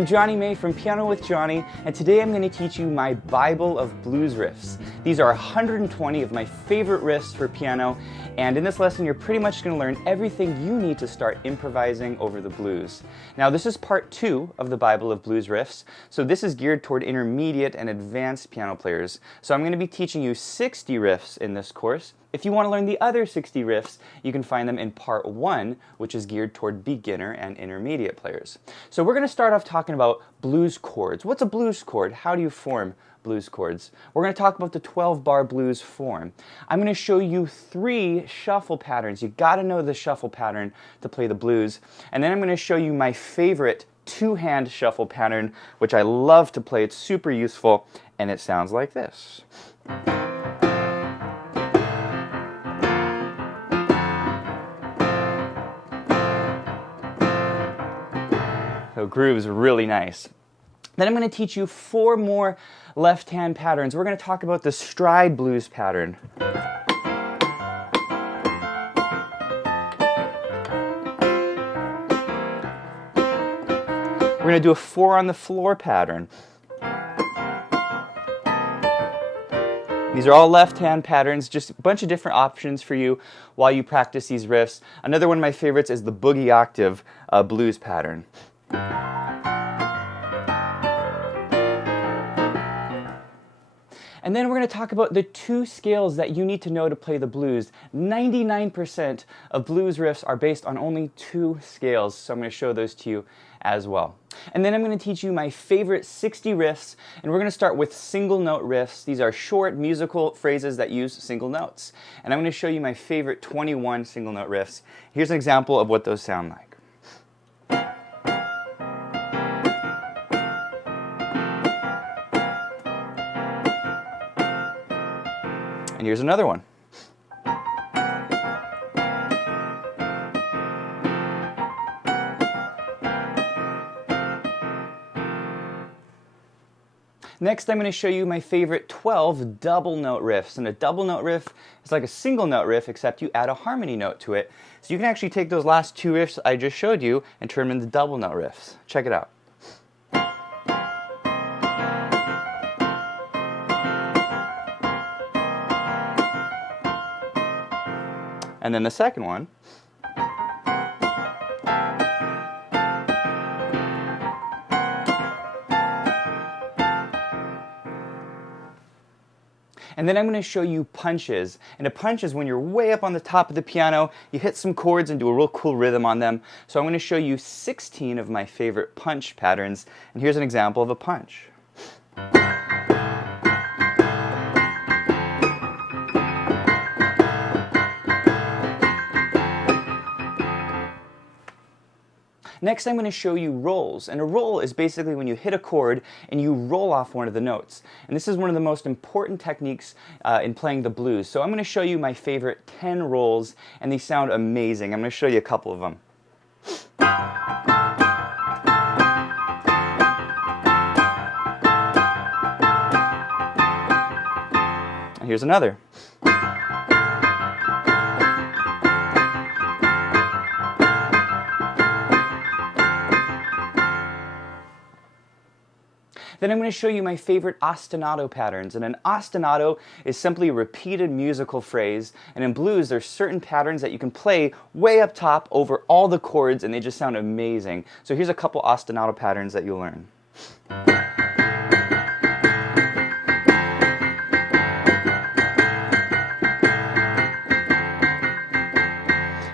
I'm Jonny May from Piano with Jonny, and today I'm going to teach you my Bible of blues riffs. These are 120 of my favorite riffs for piano, and in this lesson you're pretty much going to learn everything you need to start improvising over the blues. Now this is part 2 of the Bible of blues riffs, so this is geared toward intermediate and advanced piano players. So I'm going to be teaching you 60 riffs in this course. If you want to learn the other 60 riffs, you can find them in part 1, which is geared toward beginner and intermediate players. So we're going to start off talking about blues chords. What's a blues chord? How do you form blues chords? We're going to talk about the 12-bar blues form. I'm going to show you 3 shuffle patterns. You got to know the shuffle pattern to play the blues. And then I'm going to show you my favorite 2-hand shuffle pattern, which I love to play. It's super useful, and it sounds like this. So grooves really nice. Then I'm going to teach you 4 more left-hand patterns. We're going to talk about the stride blues pattern. We're going to do a 4 on the floor pattern. These are all left-hand patterns, just a bunch of different options for you while you practice these riffs. Another one of my favorites is the boogie octave blues pattern. And then we're going to talk about the 2 scales that you need to know to play the blues. 99% of blues riffs are based on only 2 scales, so I'm going to show those to you as well. And then I'm going to teach you my favorite 60 riffs, and we're going to start with single note riffs. These are short musical phrases that use single notes. And I'm going to show you my favorite 21 single note riffs. Here's an example of what those sound like. And here's another one. Next, I'm going to show you my favorite 12 double note riffs. And a double note riff is like a single note riff, except you add a harmony note to it. So you can actually take those last 2 riffs I just showed you and turn them into double note riffs. Check it out. And then the second one. And then I'm going to show you punches. And a punch is when you're way up on the top of the piano, you hit some chords and do a real cool rhythm on them. So I'm going to show you 16 of my favorite punch patterns. And here's an example of a punch. Next, I'm going to show you rolls. And a roll is basically when you hit a chord and you roll off one of the notes. And this is one of the most important techniques in playing the blues. So I'm going to show you my favorite 10 rolls, and they sound amazing. I'm going to show you a couple of them. And here's another. Then I'm going to show you my favorite ostinato patterns. And an ostinato is simply a repeated musical phrase. And in blues, there's certain patterns that you can play way up top over all the chords, and they just sound amazing. So here's a couple ostinato patterns that you'll learn.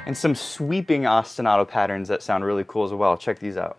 And some sweeping ostinato patterns that sound really cool as well. Check these out.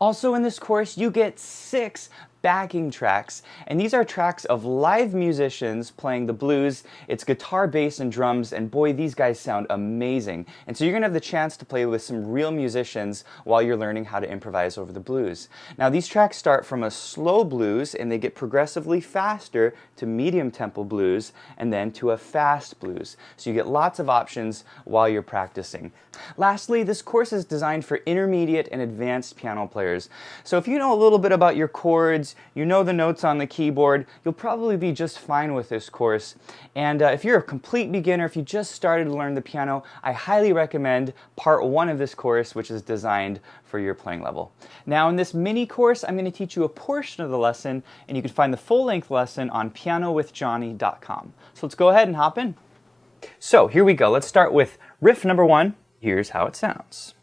Also in this course, you get 6 backing tracks, and these are tracks of live musicians playing the blues. It's guitar, bass, and drums, and boy, these guys sound amazing. And so you're going to have the chance to play with some real musicians while you're learning how to improvise over the blues. Now these tracks start from a slow blues, and they get progressively faster to medium tempo blues, and then to a fast blues. So you get lots of options while you're practicing. Lastly, this course is designed for intermediate and advanced piano players. So if you know a little bit about your chords, chords, you know the notes on the keyboard, you'll probably be just fine with this course. And if you're a complete beginner, if you just started to learn the piano, I highly recommend part 1 of this course, which is designed for your playing level. Now in this mini course, I'm going to teach you a portion of the lesson, and you can find the full-length lesson on pianowithjonny.com. So let's go ahead and hop in. So here we go. Let's start with riff number 1. Here's how it sounds.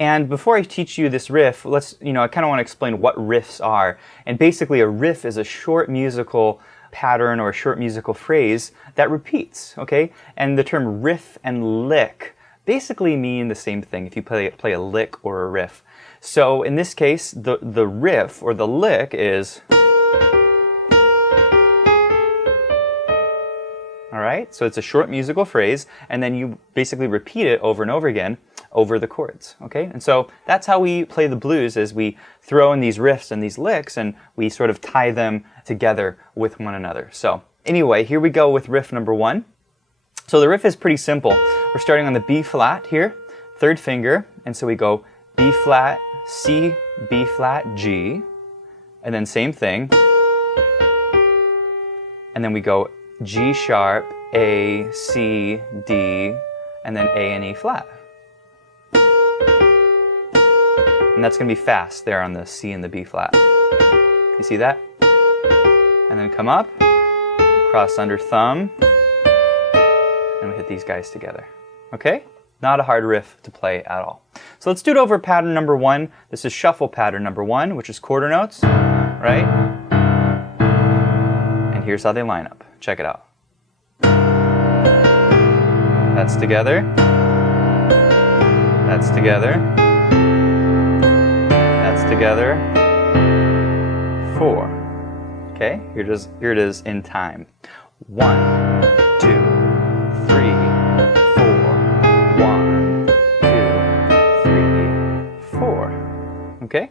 And before I teach you this riff, I kind of want to explain what riffs are. And basically a riff is a short musical pattern or a short musical phrase that repeats, okay? And the term riff and lick basically mean the same thing if you play a lick or a riff. So in this case, the riff or the lick is... All right, so it's a short musical phrase, and then you basically repeat it over and over again over the chords, okay? And so that's how we play the blues, is we throw in these riffs and these licks, and we sort of tie them together with one another. So anyway, here we go with riff number 1. So the riff is pretty simple. We're starting on the B flat here, 3rd finger, and so we go B flat, C, B flat, G, and then same thing, and then we go G sharp, A, C, D, and then A and E flat. And that's going to be fast there on the C and the B flat. You see that? And then come up, cross under thumb, and we hit these guys together. Okay? Not a hard riff to play at all. So let's do it over pattern number 1. This is shuffle pattern number 1, which is quarter notes, right? And here's how they line up. Check it out. That's together. That's together. That's together. 4. Okay, here it is in time. 1, 2, 3, 4. 1, 2, 3, 4. Okay?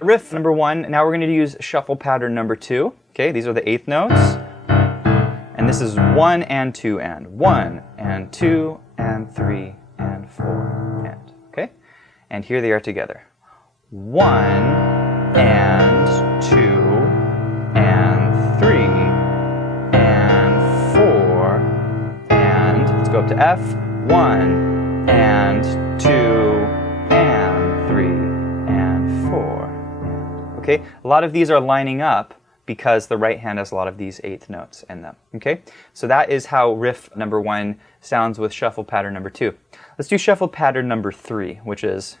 Riff number 1. Now we're going to use shuffle pattern number 2. Okay, these are the 8th notes. And this is 1 and 2 and 1 and 2 and 3 and 4 and, okay? And here they are together. 1 and 2 and 3 and 4 and, let's go up to F, 1 and 2 and 3 and 4. Okay, a lot of these are lining up because the right hand has a lot of these 8th notes in them, okay? So that is how riff number 1 sounds with shuffle pattern number 2. Let's do shuffle pattern number 3, which is,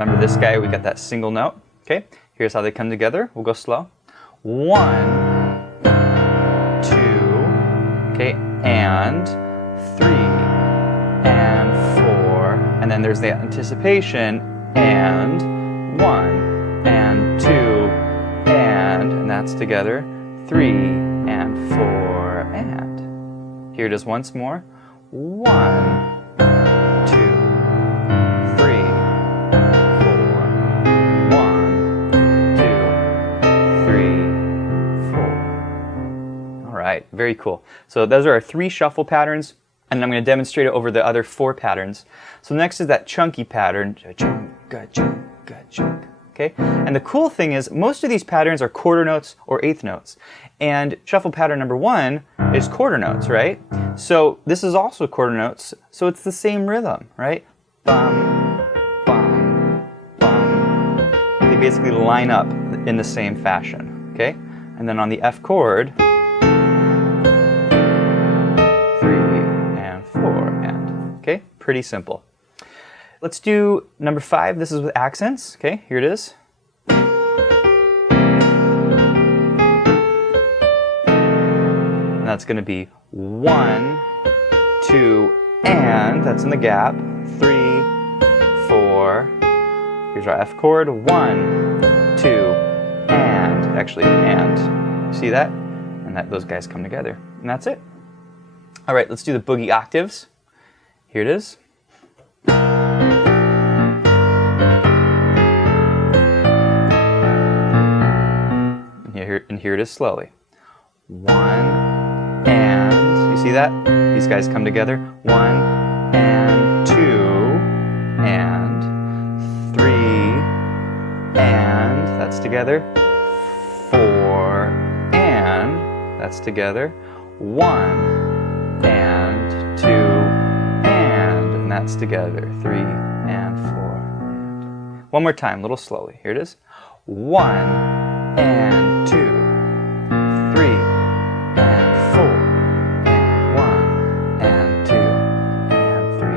remember this guy, we got that single note, okay? Here's how they come together. We'll go slow. 1, 2, okay, and 3, and 4, and then there's the anticipation, and 1, and 2, and that's together, 3, and 4, and. Here it is once more. 1, 2, 3, 4. 1, 2, 3, 4. All right, very cool. So those are our 3 shuffle patterns, and I'm going to demonstrate it over the other 4 patterns. So next is that chunky pattern. Chunk. Okay? And the cool thing is most of these patterns are quarter notes or 8th notes. And shuffle pattern number 1 is quarter notes, right? So this is also quarter notes, so it's the same rhythm, right? Bum, bum, bum. They basically line up in the same fashion, okay? And then on the F chord, 3 and 4 and, okay? Pretty simple. Let's do number 5. This is with accents. Okay, here it is. And that's going to be 1, 2, and, that's in the gap, 3, 4. Here's our F chord, 1, 2, and, actually, and. See that? And those guys come together. And that's it. All right, let's do the boogie octaves. Here it is. And here it is slowly. 1 and, you see that? These guys come together. 1 and 2 and 3 and, that's together. 4 and, that's together. 1 and 2 and that's together. 3 and 4 and. One more time, a little slowly. Here it is. 1 and 2, 3 and 4 and 1 and 2 and 3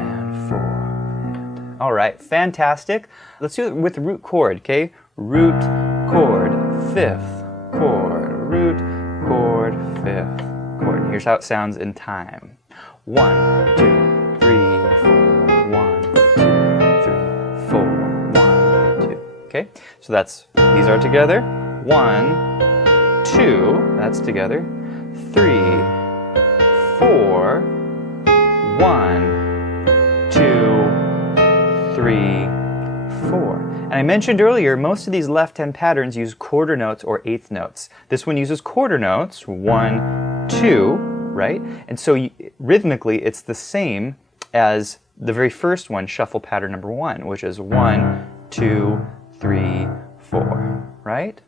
and 4 and. All right, fantastic. Let's do it with the root chord, okay? Root chord, 5th chord, root chord, 5th chord. And here's how it sounds in time. 1, 2, 3, 4, 1, 2, 3, 4, 1, 2. Okay, so these are together. 1, 2, that's together. 3, 4, 1, 2, 3, 4. And I mentioned earlier, most of these left-hand patterns use quarter notes or eighth notes. This one uses quarter notes, 1, 2, right? And so rhythmically, it's the same as the very first one, shuffle pattern number 1, which is 1, 2, 3, 4, right?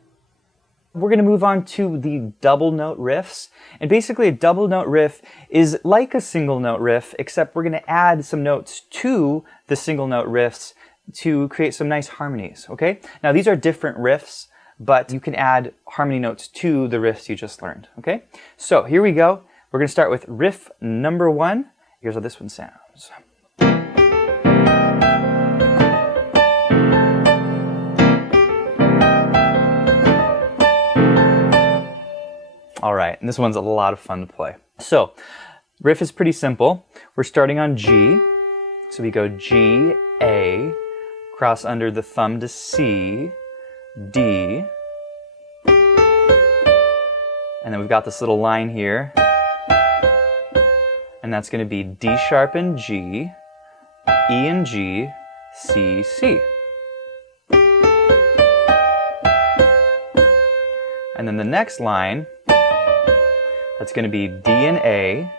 We're going to move on to the double note riffs. And basically a double note riff is like a single note riff, except we're going to add some notes to the single note riffs to create some nice harmonies, okay? Now these are different riffs, but you can add harmony notes to the riffs you just learned, okay? So here we go. We're going to start with riff number 1. Here's how this one sounds. All right, and this one's a lot of fun to play. So, riff is pretty simple. We're starting on G. So we go G, A, cross under the thumb to C, D, and then we've got this little line here, and that's going to be D sharp and G, E and G, C, C. And then the next line, that's going to be D and A,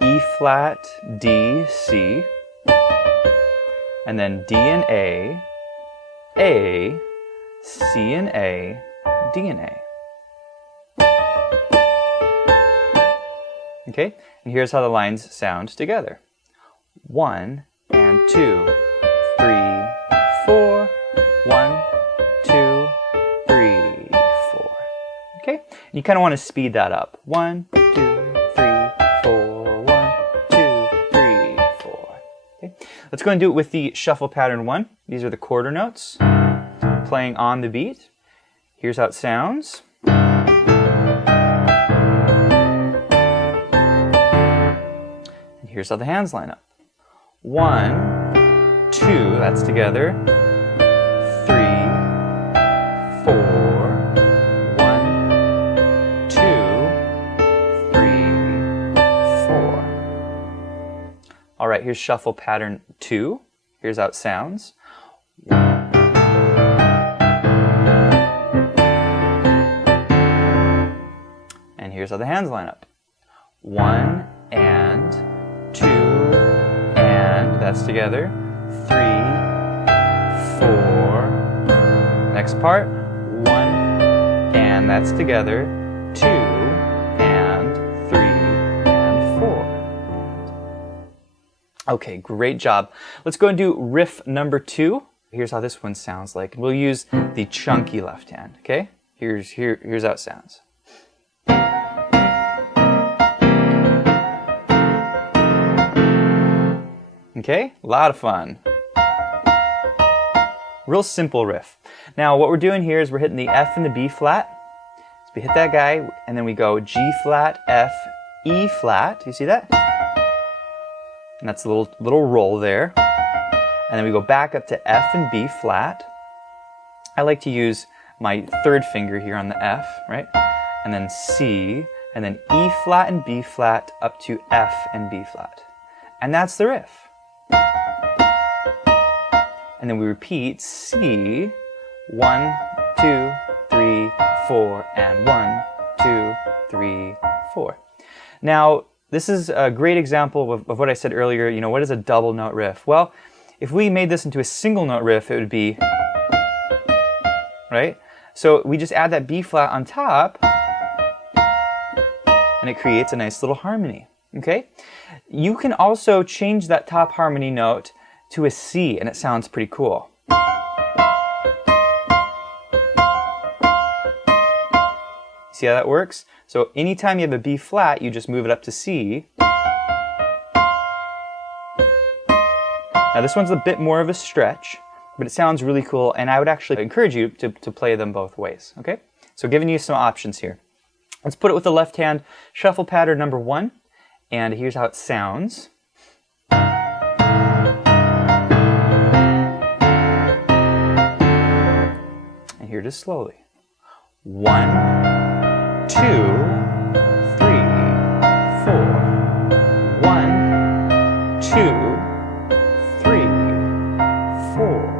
E flat, D, C, and then D and A, C and A, D and A. Okay, and here's how the lines sound together. 1 and 2, 3, 4, 1, 2, 3, 4. Okay, and you kind of want to speed that up. 1, 2, 3, 4, 1, 2, 3, 4. Okay, let's go and do it with the shuffle pattern 1. These are the quarter notes playing on the beat. Here's how it sounds. And here's how the hands line up. 1, 2, that's together. 3, 4, 1, 2, 3, 4. All right, here's shuffle pattern 2. Here's how it sounds. And here's how the hands line up. 1 and 2 and, that's together. 3, 4. Next part. 1 and, that's together. 2 and 3 and 4. Okay, great job. Let's go and do riff number 2. Here's how this one sounds like. We'll use the chunky left hand, okay? Here's how it sounds. Okay, a lot of fun. Real simple riff. Now what we're doing here is we're hitting the F and the B flat. So we hit that guy, and then we go G flat, F, E flat. You see that? And that's a little roll there. And then we go back up to F and B flat. I like to use my third finger here on the F, right? And then C, and then E flat and B flat up to F and B flat. And that's the riff. And then we repeat C, 1, 2, 3, 4, and 1, 2, 3, 4. Now, this is a great example of what I said earlier. You know, what is a double note riff? Well, if we made this into a single note riff, it would be, right? So we just add that B flat on top, and it creates a nice little harmony, okay? You can also change that top harmony note to a C, and it sounds pretty cool. See how that works? So anytime you have a B flat, you just move it up to C. Now this one's a bit more of a stretch, but it sounds really cool, and I would actually encourage you to play them both ways, okay? So giving you some options here. Let's put it with the left hand, shuffle pattern number 1, and here's how it sounds. And here it is slowly. 1, 2, 3, 4. 1, 2, 3, 4.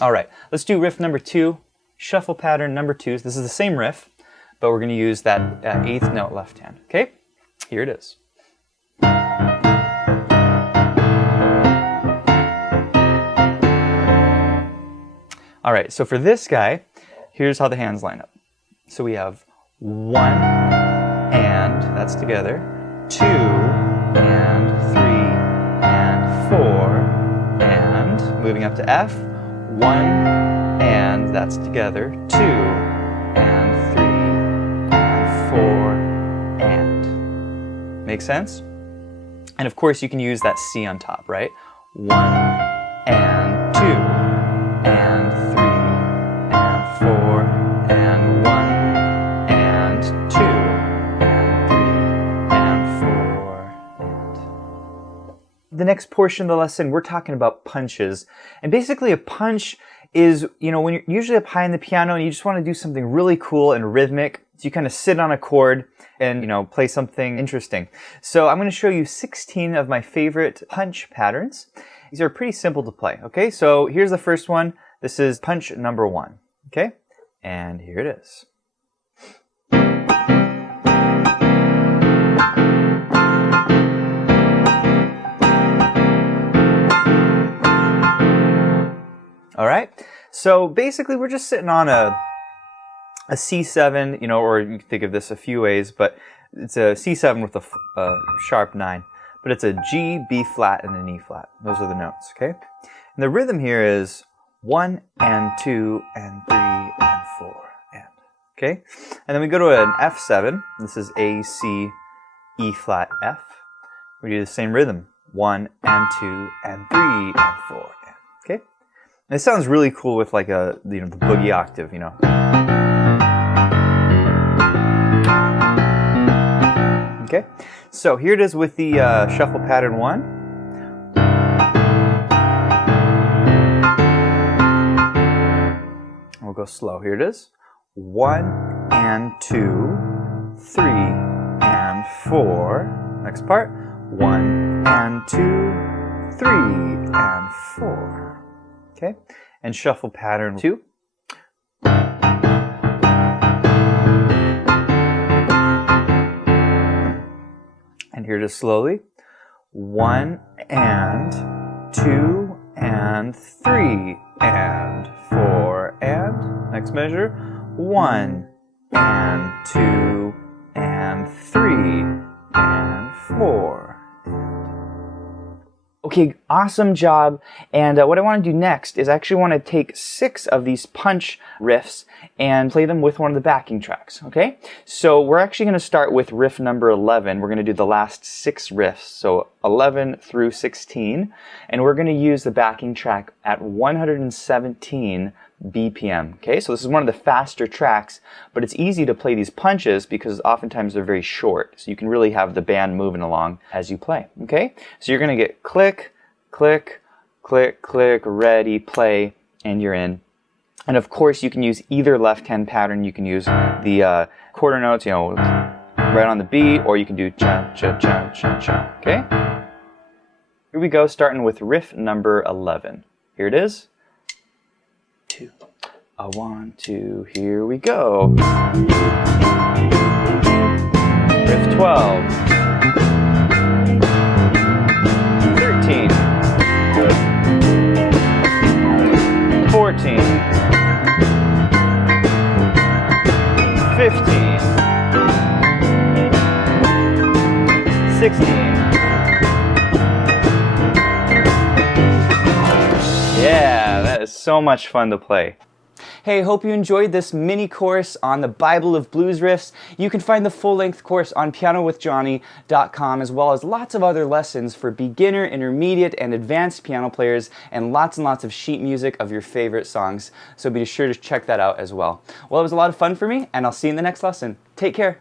All right, let's do riff number 2, shuffle pattern number 2. This is the same riff, but we're going to use that 8th note left hand. Okay, here it is. All right, so for this guy, here's how the hands line up. So we have 1 and, that's together, 2 and 3 and 4 and, moving up to F, 1 and, that's together, 2 and 3 and 4 and. Make sense? And of course you can use that C on top, right? 1 and 2 and 3 and 4 and 1 and 2 and 3 and 4 and. The next portion of the lesson, we're talking about punches. And basically a punch is, you know, when you're usually up high on the piano and you just want to do something really cool and rhythmic, so you kind of sit on a chord and, you know, play something interesting. So I'm going to show you 16 of my favorite punch patterns. These are pretty simple to play, okay? So here's the first one. This is punch number 1, okay? And here it is. All right, so basically we're just sitting on a C7, you know, or you can think of this a few ways, but it's a C7 with a sharp 9. But it's a G, B flat, and an E flat. Those are the notes, okay? And the rhythm here is 1 and 2 and 3 and 4 and, okay? And then we go to an F7. This is A, C, E flat, F. We do the same rhythm, 1 and 2 and 3 and 4 and, okay? And it sounds really cool with like a, you know, the boogie octave, you know. Okay, so here it is with the shuffle pattern 1. We'll go slow. Here it is. 1 and 2, 3 and 4. Next part. 1 and 2, 3 and 4. Okay, and shuffle pattern 2. And here it is slowly. 1 and 2 and 3 and 4 and, next measure, 1 and 2 and 3 and 4. Okay, awesome job. And what I want to do next is I actually want to take 6 of these punch riffs and play them with one of the backing tracks, okay? So we're actually going to start with riff number 11. We're going to do the last 6 riffs, so 11 through 16. And we're going to use the backing track at 117 BPM, okay? So this is one of the faster tracks, but it's easy to play these punches because oftentimes they're very short. So you can really have the band moving along as you play, okay? So you're going to get click, click, click, click, ready, play, and you're in. And of course you can use either left hand pattern. You can use the quarter notes, you know, right on the beat, or you can do cha, cha, cha, cha, cha, okay? Here we go, starting with riff number 11. Here it is. 2, A 1, 2, here we go. Riff 12. 13. 14. 15. 16. Yeah, that is so much fun to play. Hey, hope you enjoyed this mini course on the Bible of Blues Riffs. You can find the full-length course on pianowithjonny.com, as well as lots of other lessons for beginner, intermediate, and advanced piano players, and lots of sheet music of your favorite songs. So be sure to check that out as well. Well, it was a lot of fun for me, and I'll see you in the next lesson. Take care.